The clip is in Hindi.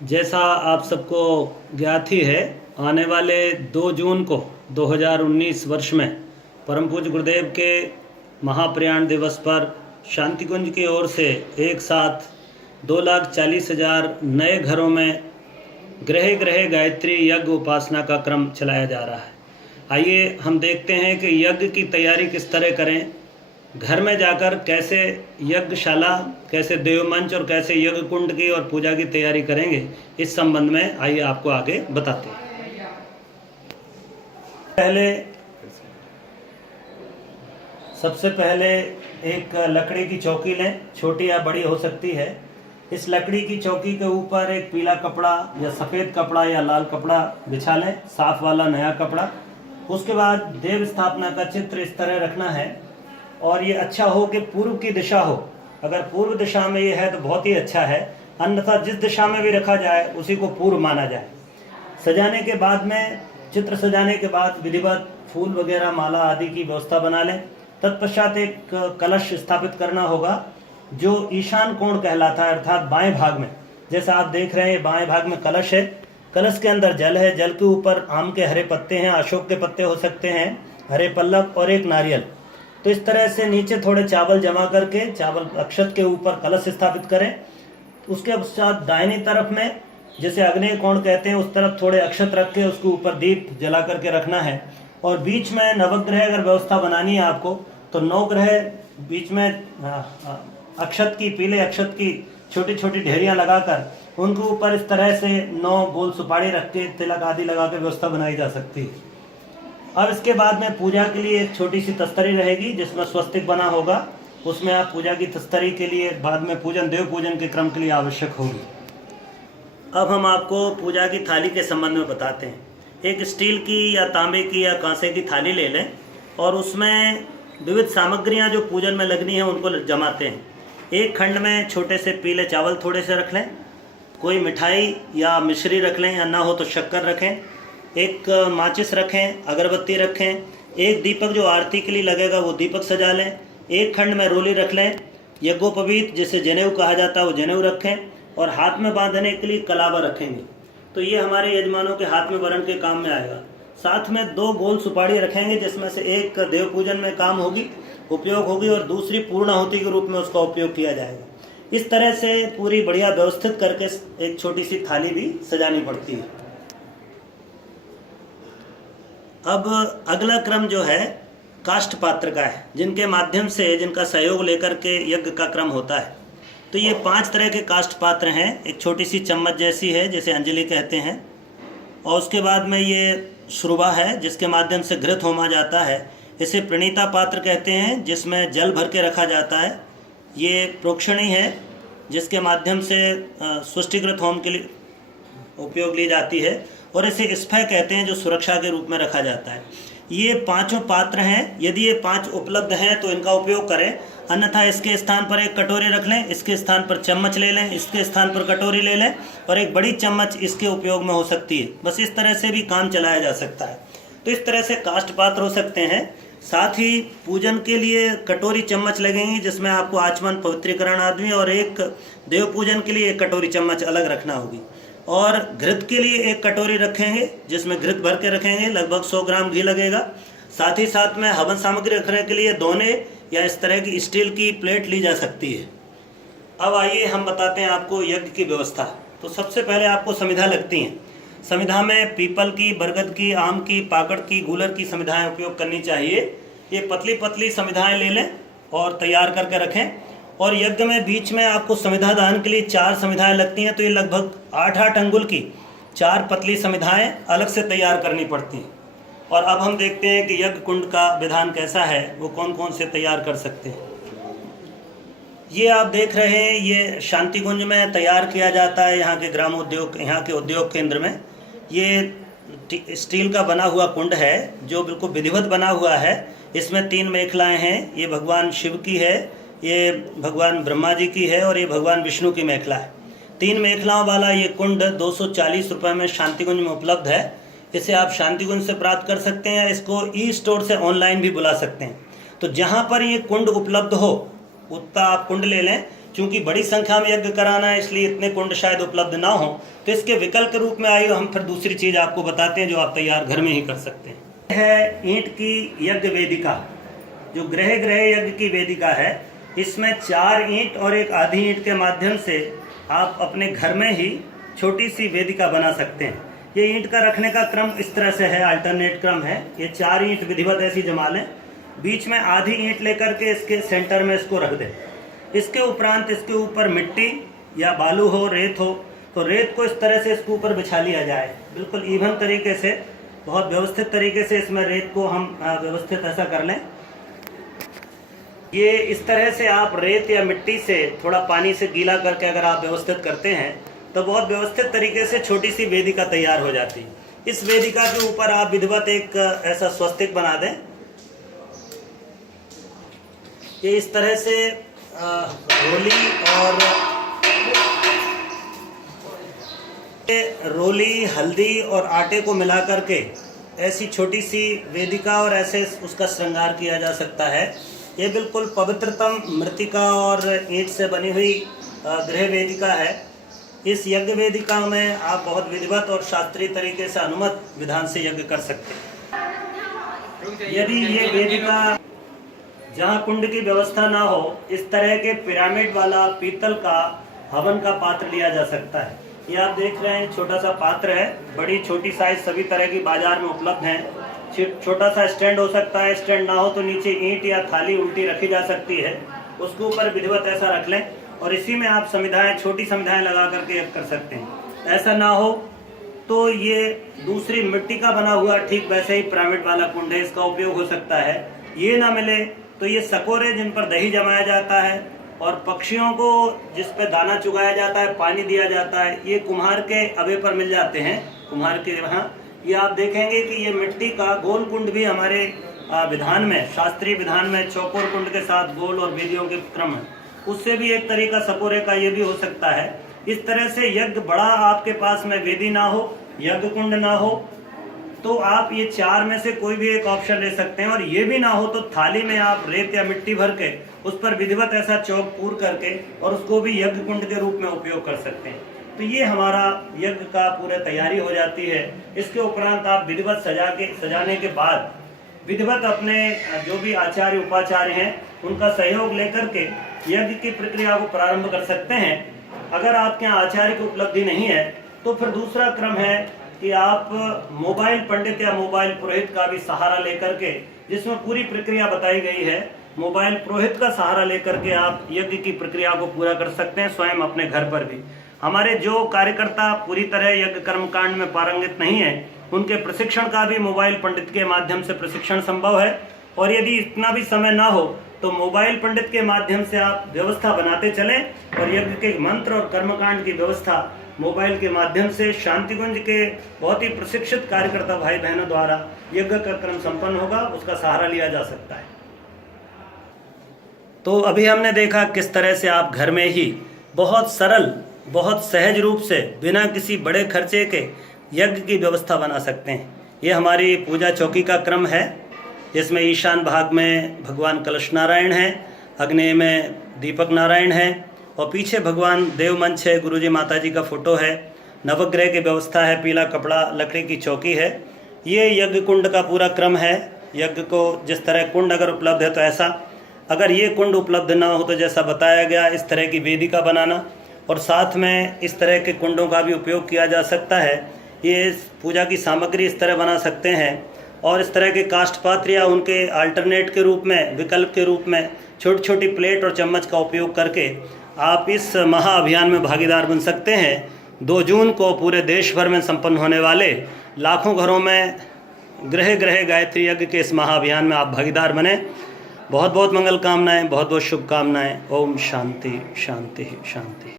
जैसा आप सबको ज्ञात ही है, आने वाले 2 जून को 2019 वर्ष में परम पूज्य गुरुदेव के महाप्रयाण दिवस पर शांति कुंज की ओर से एक साथ 2,40,000 नए घरों में गृह गृह गायत्री यज्ञ उपासना का क्रम चलाया जा रहा है। आइए हम देखते हैं कि यज्ञ की तैयारी किस तरह करें, घर में जाकर कैसे यज्ञशाला, कैसे देवमंच और कैसे यज्ञ कुंड की और पूजा की तैयारी करेंगे, इस संबंध में आइए आपको आगे बताते हैं। सबसे पहले एक लकड़ी की चौकी लें, छोटी या बड़ी हो सकती है। इस लकड़ी की चौकी के ऊपर एक पीला कपड़ा या सफ़ेद कपड़ा या लाल कपड़ा बिछा लें, साफ वाला नया कपड़ा। उसके बाद देव स्थापना का चित्र इस तरह रखना है और ये अच्छा हो कि पूर्व की दिशा हो। अगर पूर्व दिशा में ये है तो बहुत ही अच्छा है, अन्यथा जिस दिशा में भी रखा जाए उसी को पूर्व माना जाए। सजाने के बाद में, चित्र सजाने के बाद विधिवत फूल वगैरह माला आदि की व्यवस्था बना लें। तत्पश्चात एक कलश स्थापित करना होगा जो ईशान कोण कहलाता है, अर्थात बाएं भाग में। जैसा आप देख रहे हैं, बाएं भाग में कलश है, कलश के अंदर जल है, जल के ऊपर आम के हरे पत्ते हैं, अशोक के पत्ते हो सकते हैं, हरे पल्लव और एक नारियल। तो इस तरह से नीचे थोड़े चावल जमा करके चावल अक्षत के ऊपर कलश स्थापित करें। उसके पश्चात दाहिनी तरफ में, जैसे अग्नि कोण कहते हैं, उस तरफ थोड़े अक्षत रख के उसके ऊपर दीप जला करके रखना है। और बीच में नवग्रह अगर व्यवस्था बनानी है आपको, तो 9 ग्रह बीच में अक्षत की, पीले अक्षत की छोटी छोटी ढेरियां लगाकर उनके ऊपर इस तरह से 9 गोल सुपारी रख के तिलक आदि लगा के व्यवस्था बनाई जा सकती है। अब इसके बाद में पूजा के लिए एक छोटी सी तस्तरी रहेगी जिसमें स्वस्तिक बना होगा, उसमें आप पूजा की तस्तरी के लिए बाद में पूजन, देव पूजन के क्रम के लिए आवश्यक होगी। अब हम आपको पूजा की थाली के संबंध में बताते हैं। एक स्टील की या तांबे की या कांसे की थाली ले लें और उसमें विविध सामग्रियां जो पूजन में लगनी है उनको जमाते हैं। एक खंड में छोटे से पीले चावल थोड़े से रख लें, कोई मिठाई या मिश्री रख लें, या ना हो तो शक्कर रखें, एक माचिस रखें, अगरबत्ती रखें, एक दीपक जो आरती के लिए लगेगा वो दीपक सजा लें, एक खंड में रोली रख लें, यज्ञोपवीत जिसे जनेऊ कहा जाता है वो जनेऊ रखें, और हाथ में बांधने के लिए कलावा रखेंगे। तो ये हमारे यजमानों के हाथ में वरण के काम में आएगा। साथ में 2 गोल सुपारी रखेंगे जिसमें से एक देव पूजन में काम होगी, उपयोग होगी, और दूसरी पूर्णाहुति के रूप में उसका उपयोग किया जाएगा। इस तरह से पूरी बढ़िया व्यवस्थित करके एक छोटी सी थाली भी सजानी पड़ती है। अब अगला क्रम जो है काष्ठ पात्र का है, जिनके माध्यम से, जिनका सहयोग लेकर के यज्ञ का क्रम होता है। तो ये 5 तरह के काष्ठ पात्र हैं। एक छोटी सी चम्मच जैसी है जिसे अंजलि कहते हैं, और उसके बाद में ये श्रुवा है जिसके माध्यम से घृत होमा जाता है। इसे प्रणीता पात्र कहते हैं जिसमें जल भर के रखा जाता है। ये प्रोक्षणी है जिसके माध्यम से सुष्टिकृत होम के लिए उपयोग ली जाती है, और इसे स्फय कहते हैं जो सुरक्षा के रूप में रखा जाता है। ये 5 पात्र हैं। यदि ये 5 उपलब्ध हैं तो इनका उपयोग करें, अन्यथा इसके स्थान पर एक कटोरी रख लें, इसके स्थान पर चम्मच ले लें, इसके स्थान पर कटोरी ले लें, और एक बड़ी चम्मच इसके उपयोग में हो सकती है। बस इस तरह से भी काम चलाया जा सकता है। तो इस तरह से काष्ठ पात्र हो सकते हैं। साथ ही पूजन के लिए कटोरी चम्मच लगेंगी जिसमें आपको आचमन, पवित्रीकरण आदि, और एक देव पूजन के लिए एक कटोरी चम्मच अलग रखना होगी। और घृत के लिए एक कटोरी रखेंगे जिसमें घृत भर के रखेंगे, लगभग 100 ग्राम घी लगेगा। साथ ही साथ में हवन सामग्री रखने के लिए दोने या इस तरह की स्टील की प्लेट ली जा सकती है। अब आइए हम बताते हैं आपको यज्ञ की व्यवस्था। तो सबसे पहले आपको समिधा लगती हैं। समिधा में पीपल की, बरगद की, आम की, पाकड़ की, गूलर की समिधाएं उपयोग करनी चाहिए। ये पतली पतली समिधाएं ले लें और तैयार करके रखें। और यज्ञ में बीच में आपको समिधा दान के लिए 4 समिधाएं लगती हैं, तो ये लगभग 8-8 अंगुल की 4 पतली समिधाएं अलग से तैयार करनी पड़ती हैं। और अब हम देखते हैं कि यज्ञ कुंड का विधान कैसा है, वो कौन कौन से तैयार कर सकते हैं। ये आप देख रहे हैं, ये शांति कुंज में तैयार किया जाता है, यहाँ के ग्राम उद्योग, यहाँ के उद्योग केंद्र में। ये स्टील का बना हुआ कुंड है जो बिल्कुल विधिवत बना हुआ है। इसमें 3 मेखलाएं हैं। ये भगवान शिव की है, ये भगवान ब्रह्मा जी की है, और ये भगवान विष्णु की मेखला है। 3 मेखलाओं वाला ये कुंड 240 रुपये में शांति कुंज में उपलब्ध है। इसे आप शांति कुंज से प्राप्त कर सकते हैं, या इसको ई स्टोर से ऑनलाइन भी बुला सकते हैं। तो जहाँ पर ये कुंड उपलब्ध हो उतना आप कुंड ले लें। चूंकि बड़ी संख्या में यज्ञ कराना है इसलिए इतने कुंड शायद उपलब्ध ना हो, तो इसके विकल्प के रूप में आइए हम फिर दूसरी चीज़ आपको बताते हैं जो आप तैयार घर में ही कर सकते हैं। है ईंट की यज्ञ वेदिका, जो ग्रह यज्ञ की वेदिका है। इसमें 4 ईंट और एक आधी ईंट के माध्यम से आप अपने घर में ही छोटी सी वेदिका बना सकते हैं। ये ईंट का रखने का क्रम इस तरह से है, अल्टरनेट क्रम है। ये 4 ईंट विधिवत ऐसी जमा लें, बीच में आधी ईंट लेकर के इसके सेंटर में इसको रख दें। इसके उपरांत इसके ऊपर मिट्टी या बालू हो, रेत हो, तो रेत को इस तरह से इसके ऊपर बिछा लिया जाए, बिल्कुल इवन तरीके से, बहुत व्यवस्थित तरीके से इसमें रेत को हम व्यवस्थित ऐसा कर लें। ये इस तरह से आप रेत या मिट्टी से थोड़ा पानी से गीला करके अगर आप व्यवस्थित करते हैं तो बहुत व्यवस्थित तरीके से छोटी सी वेदिका तैयार हो जाती है। इस वेदिका के ऊपर आप विधिवत एक ऐसा स्वस्तिक बना दें। ये इस तरह से रोली, हल्दी और आटे को मिला करके ऐसी छोटी सी वेदिका और ऐसे उसका श्रृंगार किया जा सकता है। ये बिल्कुल पवित्रतम मृतिका और ईंट से बनी हुई गृह वेदिका है। इस यज्ञ वेदिका में आप बहुत विधिवत और शास्त्रीय तरीके से अनुमत विधान से यज्ञ कर सकते हैं। यदि ये वेदिका जहाँ कुंड की व्यवस्था ना हो, इस तरह के पिरामिड वाला पीतल का हवन का पात्र लिया जा सकता है। ये आप देख रहे हैं छोटा सा पात्र है, बड़ी छोटी साइज सभी तरह की बाजार में उपलब्ध हैं। छोटा सा स्टैंड हो सकता है, स्टैंड ना हो तो नीचे ईंट या थाली उल्टी रखी जा सकती है, उसके ऊपर विधिवत ऐसा रख लें और इसी में आप समिधाएं, छोटी समिधाएं लगा करके यज्ञ कर सकते हैं। ऐसा ना हो तो ये दूसरी मिट्टी का बना हुआ ठीक वैसे ही पिरामिड वाला कुंड है, इसका उपयोग हो सकता है। ये ना मिले तो ये सकोरे जिन पर दही जमाया जाता है और पक्षियों को जिस पर दाना चुगाया जाता है, पानी दिया जाता है, ये कुम्हार के अवे पर मिल जाते हैं, कुम्हार के वहाँ। ये आप देखेंगे कि ये मिट्टी का गोल कुंड भी हमारे विधान में, शास्त्रीय विधान में चौकोर कुंड के साथ गोल और वेदियों के क्रम है, उससे भी एक तरीका सकोरे का ये भी हो सकता है। इस तरह से यज्ञ बड़ा आपके पास में वेदी ना हो, यज्ञ कुंड ना हो, तो आप ये 4 में से कोई भी एक ऑप्शन ले सकते हैं। और ये भी ना हो तो थाली में आप रेत या मिट्टी भर के उस पर विधिवत ऐसा चौक पूर करके और उसको भी यज्ञ कुंड के रूप में उपयोग कर सकते हैं। तो ये हमारा यज्ञ का पूरा तैयारी हो जाती है। इसके उपरांत आप विधिवत सजाने के बाद विधिवत अपने जो भी आचार्य उपाचार्य हैं उनका सहयोग लेकर के यज्ञ की प्रक्रिया को प्रारंभ कर सकते हैं। अगर आपके यहाँ आचार्य की उपलब्धि नहीं है तो फिर दूसरा क्रम है कि आप मोबाइल पंडित या मोबाइल पुरोहित का भी सहारा लेकर के, जिसमें पूरी प्रक्रिया बताई गई है, मोबाइल पुरोहित का सहारा लेकर के आप यज्ञ की प्रक्रिया को पूरा कर सकते हैं स्वयं अपने घर पर भी। हमारे जो कार्यकर्ता पूरी तरह यज्ञ कर्मकांड में पारंगित नहीं है, उनके प्रशिक्षण का भी मोबाइल पंडित के माध्यम से प्रशिक्षण संभव है। और यदि इतना भी समय ना हो तो मोबाइल पंडित के माध्यम से आप व्यवस्था बनाते चलें और यज्ञ के मंत्र और कर्मकांड की व्यवस्था मोबाइल के माध्यम से शांतिकुंज के बहुत ही प्रशिक्षित कार्यकर्ता भाई बहनों द्वारा यज्ञ का क्रम संपन्न होगा, उसका सहारा लिया जा सकता है। तो अभी हमने देखा किस तरह से आप घर में ही बहुत सरल, बहुत सहज रूप से बिना किसी बड़े खर्चे के यज्ञ की व्यवस्था बना सकते हैं। ये हमारी पूजा चौकी का क्रम है, जिसमें ईशान भाग में भगवान कलश नारायण हैं, अग्नेय में दीपक नारायण हैं और पीछे भगवान देव मंच है, गुरुजी माताजी का फोटो है, नवग्रह की व्यवस्था है, पीला कपड़ा, लकड़ी की चौकी है। ये यज्ञ कुंड का पूरा क्रम है। यज्ञ को जिस तरह कुंड अगर उपलब्ध है तो ऐसा, अगर ये कुंड उपलब्ध ना हो तो जैसा बताया गया इस तरह की वेदिका बनाना और साथ में इस तरह के कुंडों का भी उपयोग किया जा सकता है। ये पूजा की सामग्री इस तरह बना सकते हैं और इस तरह के काष्ठ पात्र या उनके अल्टरनेट के रूप में, विकल्प के रूप में छोटी छोटी प्लेट और चम्मच का उपयोग करके आप इस महाअभियान में भागीदार बन सकते हैं। 2 जून को पूरे देश भर में संपन्न होने वाले लाखों घरों में गृह गायत्री यज्ञ के इस महाअभियान में आप भागीदार बने। बहुत बहुत मंगल कामनाएं, बहुत बहुत शुभकामनाएं। ओम शांति शांति शांति।